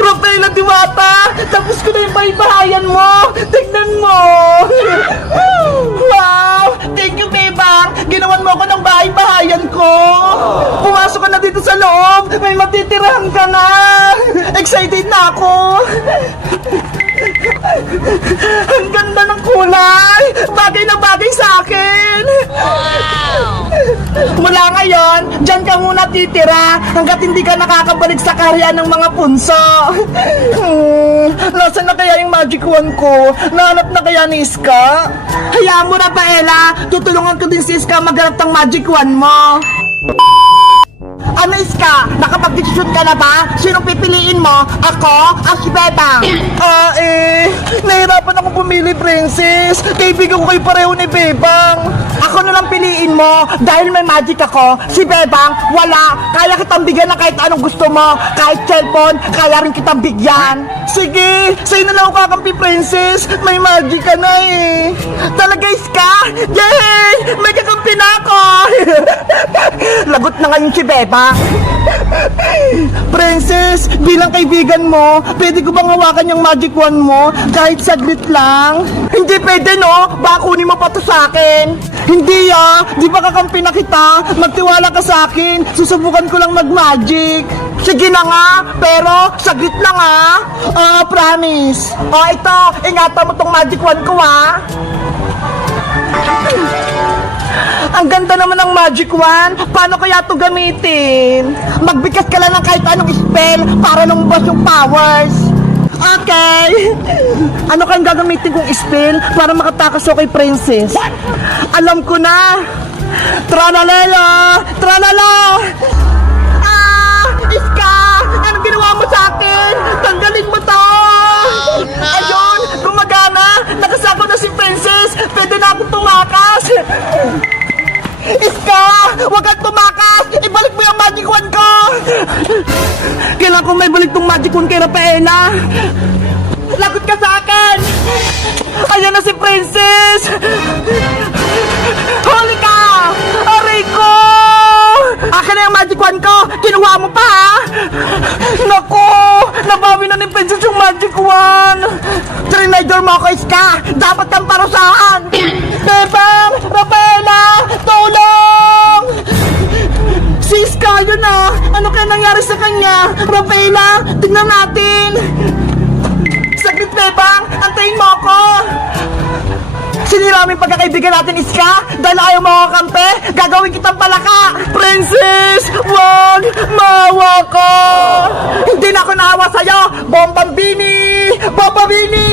Rafaela Diwata, tapos ko na yung bahay-bahayan mo. Tignan mo. Wow! Thank you, Bebang. Ginawan mo ako ng bahay-bahayan ko. Pumasok ka na dito sa loob. May matitirahan ka na. Excited na ako. Ang ganda ng kulay. Bagay na bagay sa akin. Mula ngayon, dyan ka muna titira hanggat hindi ka nakakabalik sa kaharian ng mga punso. Nasaan na kaya yung magic wand ko? Nahanap na kaya ni Iska? Hayaan mo, Rafaela. Tutulungan ko din si Iska maghanap ng magic wand mo. Ano, Iska? Nakapag-shoot ka na ba? Sinong pipiliin mo? Ako? Ang si Bebang? Nahirapan akong pumili, Princess. Kaibigan ko kayo pareho ni Bebang. Ako na lang piliin mo. Dahil may magic ako, si Bebang, wala. Kaya kitang bigyan ng kahit anong gusto mo. Kahit cellphone, kaya rin kitang bigyan. Sige, sa'yo na lang ako kakampi, Princess. May magic ka na eh. Talaga, Iska? Yay! May kakampi na ako. Lagot na ngayon si Bebang. Princess, bilang kaibigan mo, pwede ko bang hawakan yung magic wand mo kahit saglit lang? Hindi pwede, no? Baka kunin mo pa to sa akin. Hindi di ba kakampi na kita? Magtiwala ka sa akin. Susubukan ko lang mag-magic. Sige na nga, pero saglit lang promise. Ito, ingatan mo tong magic wand ko Ang ganda naman ng magic wand. Paano kaya ito gamitin? Magbigas ka lang ng kahit anong spell para lumabas yung powers. Okay. Ano kayang gagamitin kong spell para makatakas ako kay Princess? Alam ko na. Tralala! Tralala! Iska! Anong ginawa mo sa akin? Tanggalin mo to! Ayun! Gumagana! Nakasako na si Princess! Pwede na akong tumakas! Iska! Huwag kang tumakas! Ibalik mo yung magic wand ko! Kailangan ko may balik tong magic wand kay Rafaela! Lagot ka sa akin! Ayan na si Princess! Huli ka! Aray ko! Akin na yung magic wand ko! Kinuha mo pa Naku! Nabawi na ni Princess yung magic wand! Trinidor mo ako, Iska! Dapat kang parusahan! Bebang! Rafaela! Tulong! Si Iska yun Ano kaya nangyari sa kanya? Rafaela! Tignan natin! Saglit, Bebang! Antayin mo ako! Sinira mo yung pagkakaibigan natin, Iska! Dahil ayaw mo ako kampe, gagawin kitang palaka! Princess! Wag! Maawa ko! Hindi na ako naawa sa'yo! Bombambini! Bombambini!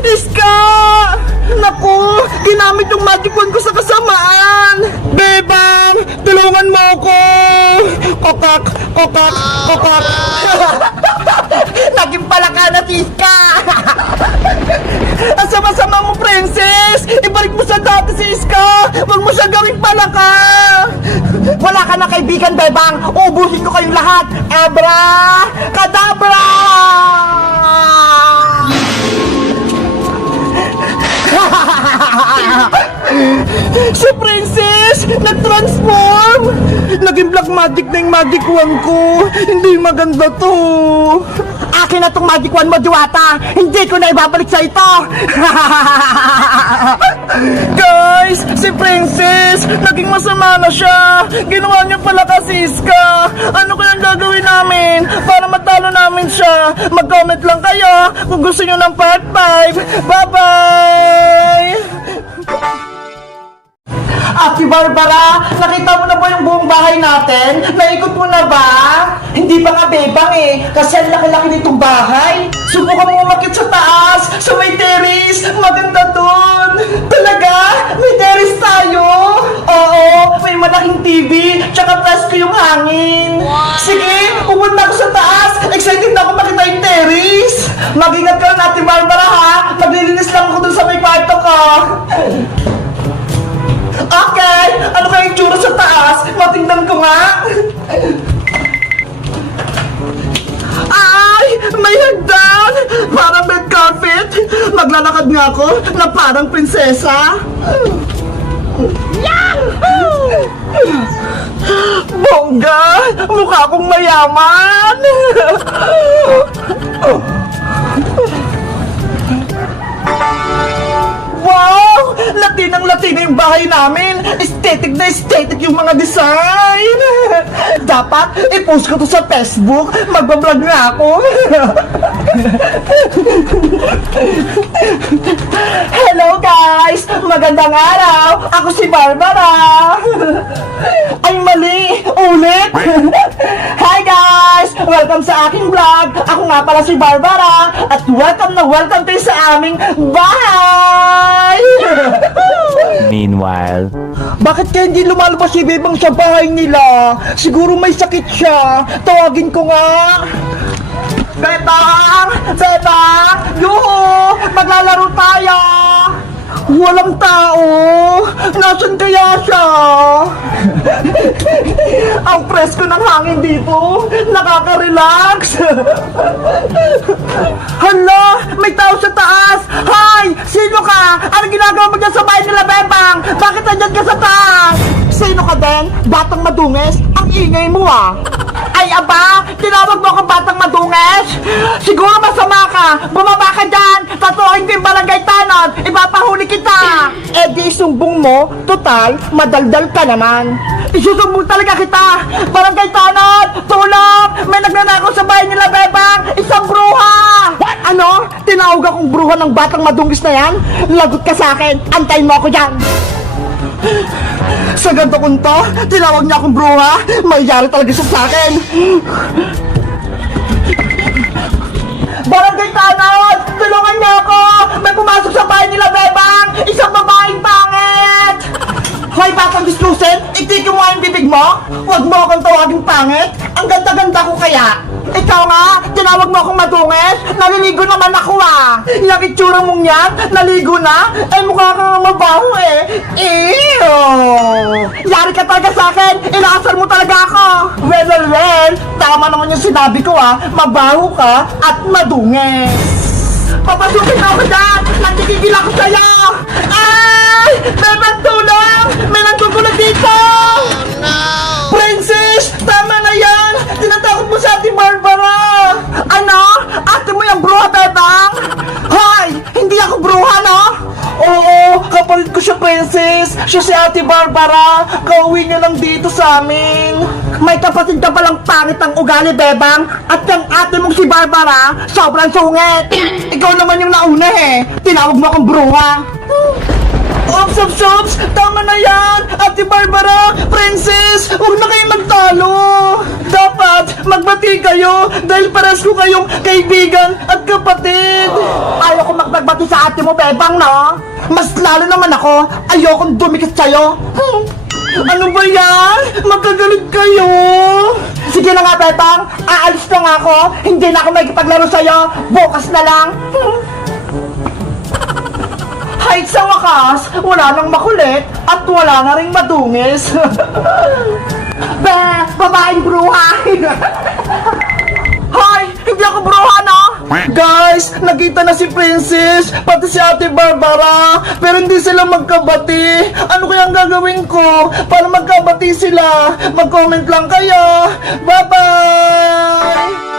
Iska! Naku! Ginamit yung magic wand ko sa kasamaan! Bebang! Tulungan mo ako! Kokak! Kokak! Kokak! Naging palaka na si Iska! Ang sama-sama mo, Princess! Ibalik mo sa dati si Iska! Huwag mo siya gawing palaka! Wala ka na kaibigan, Bebang! Uubusin ko kayong lahat! Abra! Kadabra! Si Princess! Nag-transform! Naging black magic na yung magic wand ko! Hindi maganda to! Akin na tong magic wand mo, Diwata! Hindi ko na ibabalik sa ito! Guys! Si Princess! Naging masama na siya! Ginawa niya pala kasi Iska! Ano kayang gagawin namin para matalo namin siya? Mag-comment lang kayo kung gusto nyo ng part 5! Bye-bye! Ate Barbara, nakita mo na ba yung buong bahay natin? Naikot mo na ba? Hindi pa nga, Bebang kasi ang laki-laki nitong bahay. Subukan mo umakit sa taas, sa may terrace. Maganda dun. Talaga? May terrace tayo? Oo, may malaking TV, tsaka presko yung hangin. Sige, pupunta ako sa taas. Excited na ako makita yung terrace. Mag-ingat ka lang, Ate Barbara, maglilinis lang ako dun sa may kwarto ko. Okay! Ano kaya yung tsura sa taas? Matingnan ko nga! Ay! May hagdan! Parang red carpet! Maglalakad nga ako na parang prinsesa! Yahoo! bongga! Mukha akong mayaman! Wow! Latinang-latina yung bahay namin! Aesthetic na aesthetic yung mga design! Dapat i-post ko to sa Facebook! Magbablog nga ako! Hello guys! Magandang araw! Ako si Barbara! Ay mali! Ulit! Hi guys! Welcome sa aking vlog! Ako nga pala si Barbara! At welcome na welcome kayo sa aming bahay! Meanwhile, Bakit kaya hindi lumalabas si Bebang sa bahay nila? Siguro may sakit siya. Tawagin ko nga. Bebang! Bebang! Yuhu! Maglalaro tayo! Walang tao! Nasaan kaya siya? Ang presko ng hangin dito! Nakaka-relax! Hala! May tao sa taas! Hay! Sino ka? Ano ginagawa mo dyan sa bahay nila, Bebang? Bakit nandyan ka sa taas? Sino ka din? Batang madungis? Ang ingay mo ah! Ay aba! Tinawag mo akong batang madungis? Siguro masama ka! Bumaba ka dyan! Tatuahin ko yung barangay tanod! Ipapahuli kita! Eh di sumbong mo, total, madaldal ka naman! Isusumbong talaga kita! Barangay tanod! Tulong! May nagnanakaw sa bahay nila, Bebang! Isang bruha! Ano? Tinawag akong bruha ng batang madungis na yan? Lagot ka sa akin! Antayin mo ako dyan! Sa ganito kunto, tinawag niya akong bruha. Mayayari talaga siya sa akin. Barangay Tanod! Tulungan niyo ako! May pumasok sa bahay nila, Bebang! Isang babaeng pangit! Hoy, batang dislusin! Itigil mo nga yung bibig mo! Huwag mo akong tawaging pangit! Ang ganda-ganda ko kaya! Ikaw nga! Tinawag mo akong madungis! Naliligo naman ako ah! Yung itsura mong yan! Naligo na! Eh mukha kang mabaho eh! Ew! Yari ka talaga sa akin! Inaasar mo talaga ako! Well! Tama naman yung sinabi ko ah! Mabaho ka at madungis! Papasukin mo ako dyan! Nagkikigil ako sa'yo! Ay! Bebang tulong! May nanggugulo dito! Princess! Tama na yan! Tinatakot mo sa Ate Barbara! Ano? Ate mo yung bruha, Bebang? Hoy! Hindi ako bruha, no? Oo, kapalit ko siya, Princess. Siya si Ate Barbara. Kauwi niya lang dito sa amin. May kapatid ka palang pangit ang ugali, Bebang. At yung ate mong si Barbara, sobrang sungit. Ikaw naman yung nauna eh. Tinawag mo akong bruha. Ops! Tama na yan! Ate Barbara! Princess! Huwag na kayong magtalo! Dapat magbati kayo dahil pares ko kayong kaibigan at kapatid! Ayaw ko magbagbati sa ate mo, Bebang, no? Mas lalo naman ako! Ayokong dumikit sa'yo! Ano ba yan? Magkagalit kayo! Sige na nga, Bebang! Aalis na nga ako! Hindi na ako magkipaglaro sa'yo! Bukas na lang! Kahit sa wakas, wala nang makulit at wala na ring madungis. Babaeng bruha! Hoy! Hindi ako bruha, no? Guys, nakita na si Princess, pati si Ate Barbara, pero hindi sila magkabati. Ano kaya ang gagawin ko para magkabati sila? Mag-comment lang kayo. Bye-bye!